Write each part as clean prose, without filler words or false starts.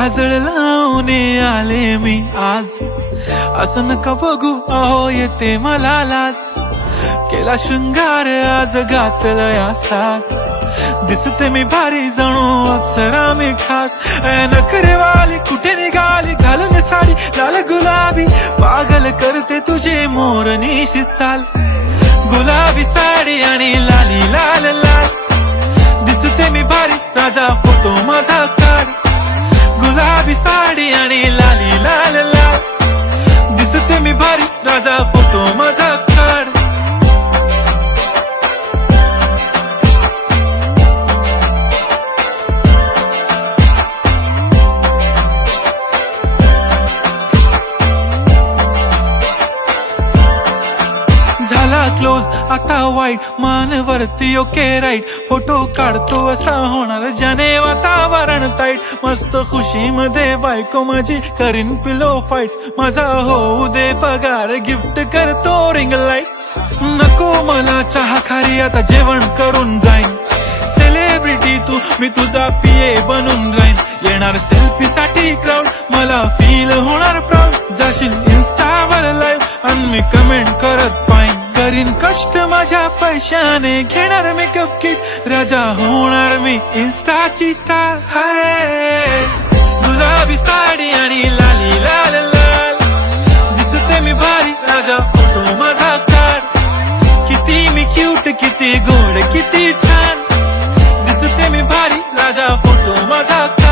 काजळ लावून आले मी आज, असं नका बघू अहो येते मला लाज. केला शृंगार आज घातलं या साज, दिसते मी भारी जणू अप्सरा मी खास. नखरेवाली कुठे निघाली घालून साडी लाल गुलाबी, पागल करते तुझे मोरनीशी चाल. गुलाबी साडी आणि लाली लाल लाल, दिसते मी भारी राजा फोटो माझा काढ. गुलाबी साडी आणि लाली लाल लाल, दिसते मी भारी राजा फोटो माझा काढ. झाला क्लोज आता वाईट, मान वरती ओके राईट. फोटो काढतो असा होणार ज्याने वातावरण ताईट. मस्त खुशी मध्ये बायको माझी करीन पिलो फाईट. माझा होऊ दे पगार गिफ्ट करतो रिंग लाईट. नको मला चहा खारी आता जेवण करून जाईन. सेलिब्रिटी तू मी तुझा पिये बनून राहीन. येणार सेल्फी साठी क्राऊड मला फील होणार प्राऊड. जाशील इन्स्टावर लाईव्ह आणि मी कमेंट करत पाईन. करीन कष्ट माझ्या पैशाने घेणार मेकअप किट. राजा होणार मी इन्स्टाची स्टार. हाय गुलाबी साडी आणि लाली लाल लाल, दिसते मी भारी राजा फोटो माझा काढ. किती मी क्यूट किती गोड किती छान, दिसते मी भारी राजा फोटो माझा काढ.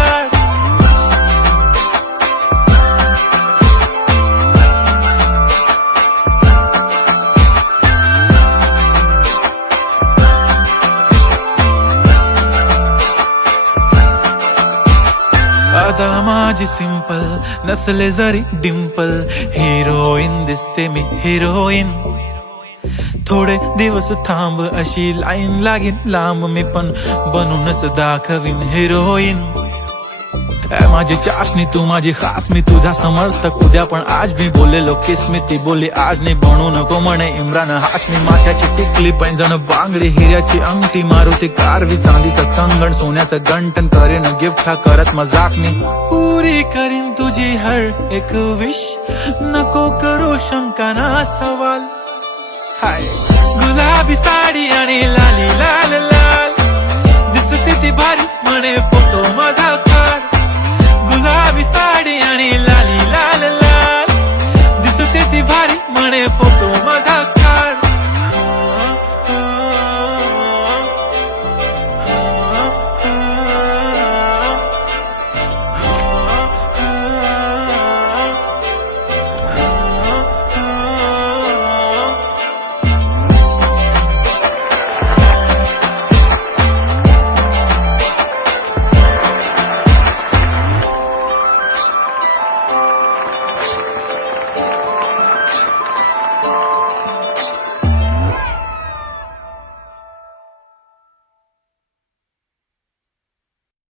आता माझी सिंपल नसले जरी डिंपल, हिरोईन दिसते मी हिरोईन. थोडे दिवस थांब अशी लाईन लागेल लांब, मी पण बनूनच दाखवीन हिरोईन. माझी चाशनी तू माझी खास, मी तुझा समर्थक उद्या पण आज. मी बोललेलो किस मी ती बोलली आज नाही. बनू नको म्हणे इम्रान हाशमी. माथ्याची टिकली पैंजण बांगडी हिऱ्याची अंगठी, मारुती कारवी चांदीचं कंगण सोन्याचं गंटन. करेन गिफ्ट हा करत मजाक मी, पुरी करीन तुझी हर एक विश. नको करू शंका ना सवाल. हाय गुलाबी साडी आणि लाली लाल लाल, दिसते ती भारी म्हणे फोटो माझा काढ. गुलाबी साडी आणि लाली लाल लाल, दिसते ती भारी म्हणे फोटो माझा